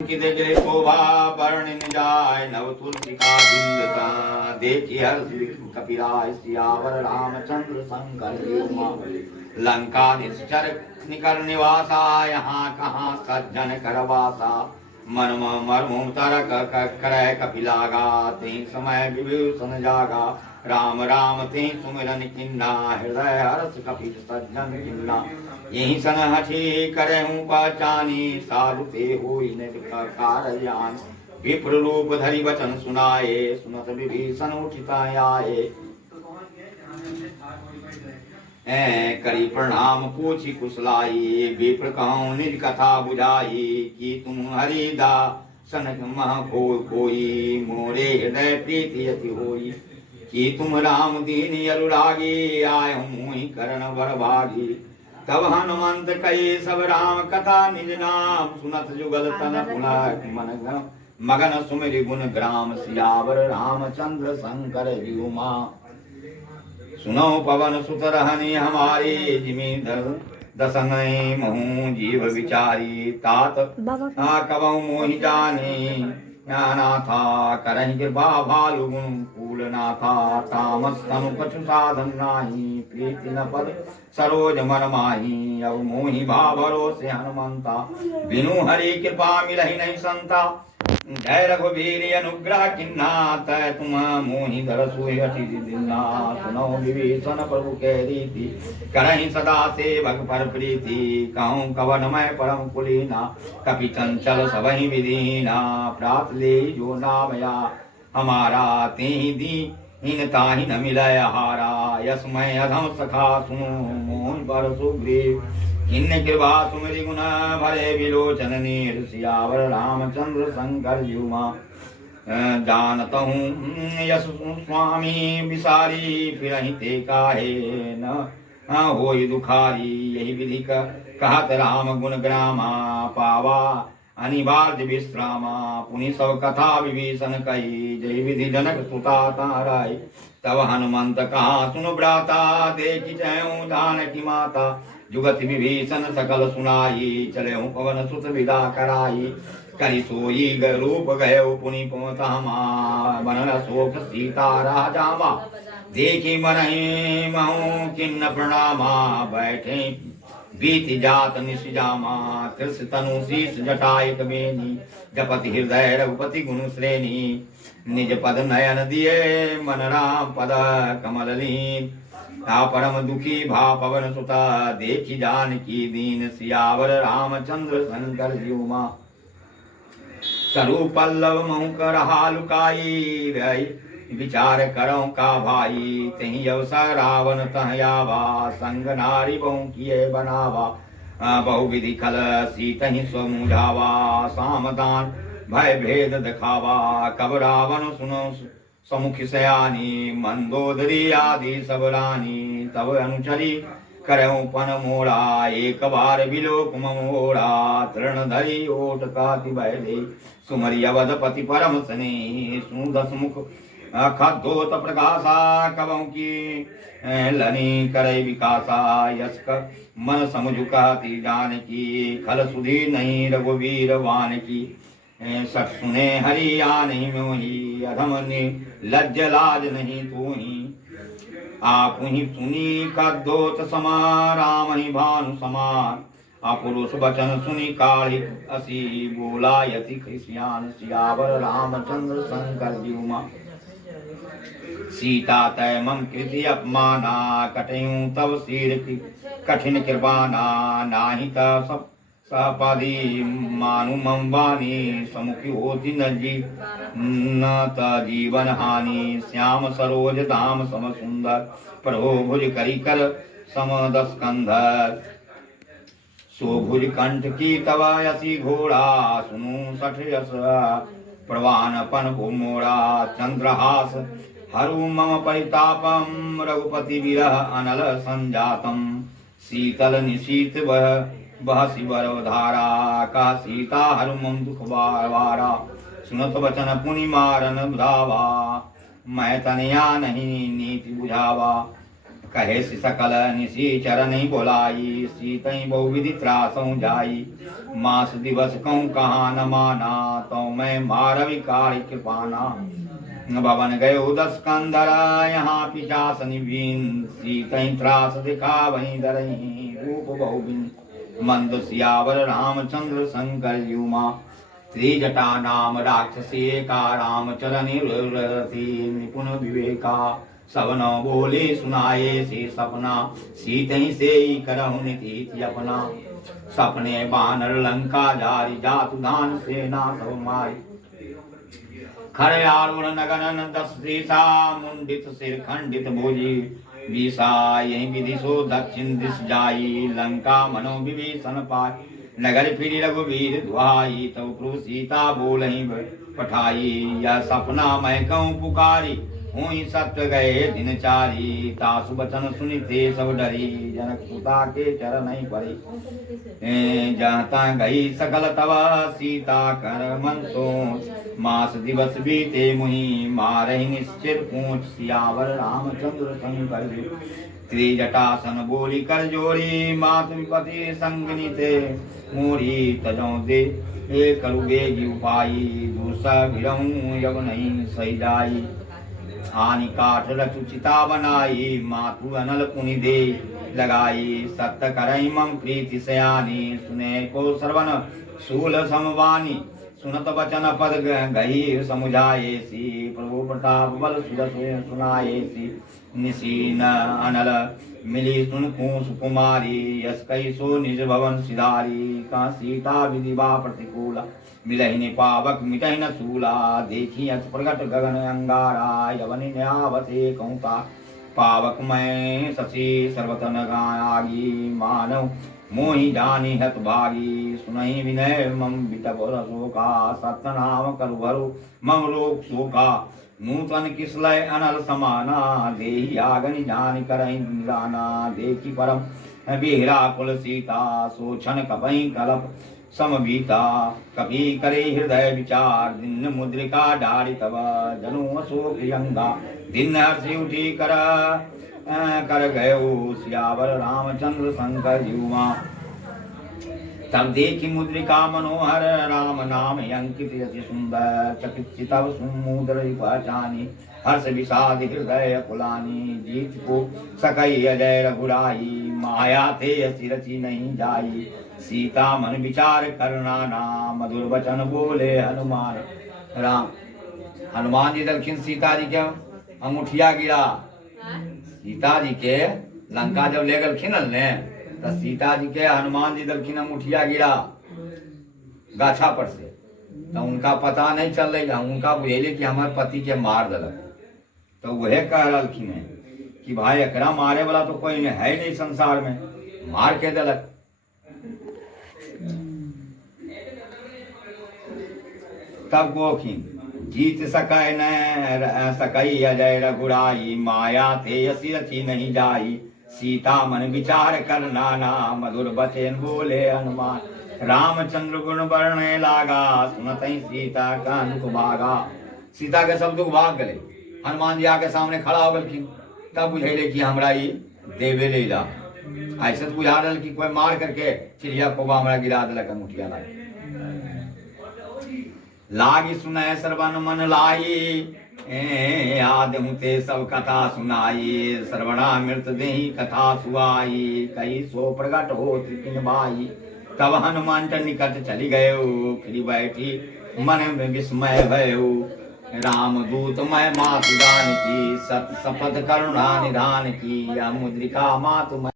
कि देखे शोभा वर्णिन जाय नव तुलसी का बिंदता देखी हर्ष कपिराय सियावर रामचंद्र शंकर लंका निश्चर निकर निवासा यहाँ कहाँ सज्जन करवासा मन मर्म तरक करय कपिलागा ते समय विभीषण जागा राम राम ते सुमिरन किन्ना हृदय हर्ष कपिल सज्जन किन्ना यही सन हठी करहूँ पहचानी साधु ते होई कारयान विप्र रूप धरि वचन सुनाए सुनत विभीषण उठिता आए करी प्रणाम पूछी कुशलाई विप्र कहूँ निज कथा बुझाई कि तुम हरिदा सनक मह कोई मोरे हृदय प्रीति अति होई कि तुम राम दीन अनुरागी आय मोहि करण बर भागी तब हनुमंत कई सब राम कथा निज नाम सुनत जुगल तन पुनः मन मगन सुमिरि गुण ग्राम सियावर रामचंद्र शंकर व्योमा सुनो पवन सुत रहनी हमारी जिमी दसनय महू जीव विचारी तात कवौ मोहि जानी ज्ञानाथा करहि कृपा भालु गुण कूल नाथा तामस तनु कछु साधन नाही प्रीति न पद सरोज मन माही अब मोहि भाव भरोसे हनुमंता बिनु हरि कृपा मिलहि नहीं संता जय रघुवीर अनुग्रह किन्ना तय तुम मोहि दरसु अति दिना सुनो विभीषण प्रभु के रीति करहि सदा सेवक पर प्रीति कहूँ कवन मैं परम कुलीना कपि चंचल सबहि विदीना प्रात ले जो नामया हमारा तेहि दी इन ताहि न मिलय हारा यस्मय अधम सखा सुनो मोहन पर सुग्रीव किन्ने कृपा सुमरि गुण भरे विलोचन नीर सियावर रामचंद्र शंकर युमा जानत हूँ यश स्वामी विसारी फिरहि ते काहे न होई दुखारी यही विधि कहत राम गुण ग्रामा पावा अनिवार्य विश्रामा पुनि सब कथा विभीषण कही जय विधि जनक सुता ताराई तब हनुमंत कहा सुन ब्राता देखी जय जानकी माता जुगत विभीषण सकल सुनाई चले पवन सुत विदा कराई करि सोई रूप गये पुनि पवत बनल शोक सीता राजामा देखी मन महु किन्न प्रणामा बैठे बीति जात निशिजामा कृष तनु शीस जटायक बेनी जपति हृदय रघुपति गुण श्रेणी निज पद नयन दिए मन राम पद कमल लीन परम दुखी भा पवन सुता देखी जान की दीन सियावर रामचंद्र शंकर व्योमा तरु पल्लव महु कर हालुकाई रही विचार करो का भाई तही अवसर रावण तहयावा संग नारी बहु किए बनावा बहु विधि खल सीतहि स्वमुझावा सामदान भय भेद दिखावा कब रावण सुनो समुख सयानी मंदोदरी आदि सब रानी तब अनुचरी करऊं पन मोड़ा एक बार विलोक मोड़ा तृण धरी ओट काति बहले सुमरि अवधपति परम स्नेह सुदस मुख खद्दोत प्रकाशा कवं की लनी करे विकासा यस्क मन समुझ कहती जान की खल सुधी नहीं रघुवीर वान की सठ सुने हरि आ नहीं मोही अधम ने लज्ज लाज नहीं तू ही आप ही सुनी खद्दोत समा राम ही भानु समान अपुरुष वचन सुनी काढ़ी असी बोला यति खिसियान सियावर रामचंद्र शंकर व्योमा सीता तय मम कृति अपमाना कटयूं तव सिर की कठिन कृपाना नाही सब सपदी मानु मम वाणी समुखी होती न जी न जीवन हानि श्याम सरोज धाम सम सुंदर प्रभो भुज करी कर सम दस कंधर सो भुज कंठ की तवायसी घोड़ा सुनु सठ यस प्रवानपन को मोड़ा चंद्रहास हरु मम परितापम रघुपति विरह अनल संजातम शीतल निशीत बह शिवर धारा का सीता हरु मम दुख वारा सुनत वचन पुनि मारन धावा मैं तनया नहीं नीति बुझावा कहे सकल निशिचर नहीं बोलाई, सीतई बहुविधि त्रासों जाई। मास दिवस कहूँ कहाँ न माना, तो मैं मारवि कार्य कृपाना। भवन गयो 10 कंदर, यहाँ पिशाच निवीन। सीतई त्रास दिखा वहीं धरहीं, रूप बहुबिन। मंद सियावर रामचंद्र शंकर युमा, त्रिजटा नाम राक्षसी का। राम चरनि निपुण विवेका, सब न बोले सुनाए से सपना। सीतई से करहु नीति अपना, सपने बानर लंका जारी। जातु धान सेना सब मारी, खर आरूढ़ नगन 10 सीसा। मुंडित सिर खंडित भुजी, बीसा यही विदिशो दक्षिण दिश जाई। लंका मनो विभीषण पाई, नगर फिर रघुवीर दुहाई। तब प्रभु सीता बोलहि पठाई, यह सपना मैं कहूँ पुकारी। हुई सत्य गए दिन चारी, तासु बचन सुनिते सब डरी। जनक सुता के चरण परे, जहाँ गई सकल तव। सीता कर मन सोच, मास दिवस बीते मुहि। मारहि निश्चित पूछ, सियावर रामचंद्र शंकर। त्रिजटासन बोली कर जोड़ी, मातु विपति संगनी ते मोरी। तजौ दे करू बेगी उपाई, दूसरा भिड़ऊँ यब नहीं सही जाई। आनी काठ रचु चिता बनाई, मातु अनल पुनि दे लगाई। सत्य करई मम प्रीति सयानी, सुने को श्रवण शूल समवानी। सुनत वचन पद गही समुझाए सी, प्रभु प्रताप बल सुनाए सी। निशीन अनल मिली सुन कुश कुमारी, यस कई सो निज भवन सिधारी। का सीता विधिवा प्रतिकूला, मिलहि पावक मिटहि न सूला। देखी अच प्रगट गगन अंगारा, यवनि न्यावते कहूँ पावक मैं शशि सर्वतन गागी। मानव मोहि जानी हत भागी, सुनहि विनय मम बिटप रसोका। सत्यनाम करु मम रोग शोका, नूतन किसलय अनल समाना। देहि आगनि जान करहि निराना, देखी परम बिहरा कुल सीता। सोछन कपहि कलप समबीता, कभी करे हृदय विचार। दिन मुद्रिका डारि तब, जनु अशोक यंगा। दिन हर्षि उठी कर गयो, सियावर रामचंद्र शंकर युमा। तब देखी मुद्रिका मनोहर, राम नाम अंकित अति सुंदर। चकित चितव सुमुद्र पहचानी, हर्ष विषाद हृदय कुलानी। जीत को सकई अजय रघुराई, माया थे असी रची नहीं जाई। सीता मन विचार करना ना, मधुर वचन बोले हनुमान। राम हनुमान जी दक्षिण सीता जी के अंगूठिया गिरा। सीता जी के लंका जब ले गल खिनल ने, तो सीता जी के हनुमान जी दक्षिण अंगूठिया गिरा गाछा पर से। तो उनका पता नहीं चल रहा, उनका बुझेले कि हमारे पति के मार दलक। तो वह कह रखिन है कि भाई एकरा मारे वाला तो कोई है नहीं संसार में, मार के दलक। तब गोखिन जीत सकै न सकई अजय रघुराई। माया थे असी रची नहीं जाई, सीता मन विचार करना ना। मधुर बचन बोले हनुमान, रामचंद्र गुण वर्णे लागा। सुनतई सीता का दुख भागा। सीता के सब दुख भाग गए। हनुमान जी आके सामने खड़ा हो गलखिन। तब बुझेले कि हमरा ई देवे लेला। ऐसे तो बुझा रहा कि कोई मार करके चिड़िया को हमरा गिरा दिलक अंगूठिया लागे। लागी सुनय श्रवण मन लाई, आदि ते सब कथा सुनाई। श्रवणामृत देहि कथा सुआई, कई सो प्रगट हो त्रिपिन बाई। तब हनुमान निकट चली गयो, फिर बैठी मन में विस्मय भयो। राम दूत मैं मातु दान की, सत सपथ करुणा निधान की। मुद्रिका मातु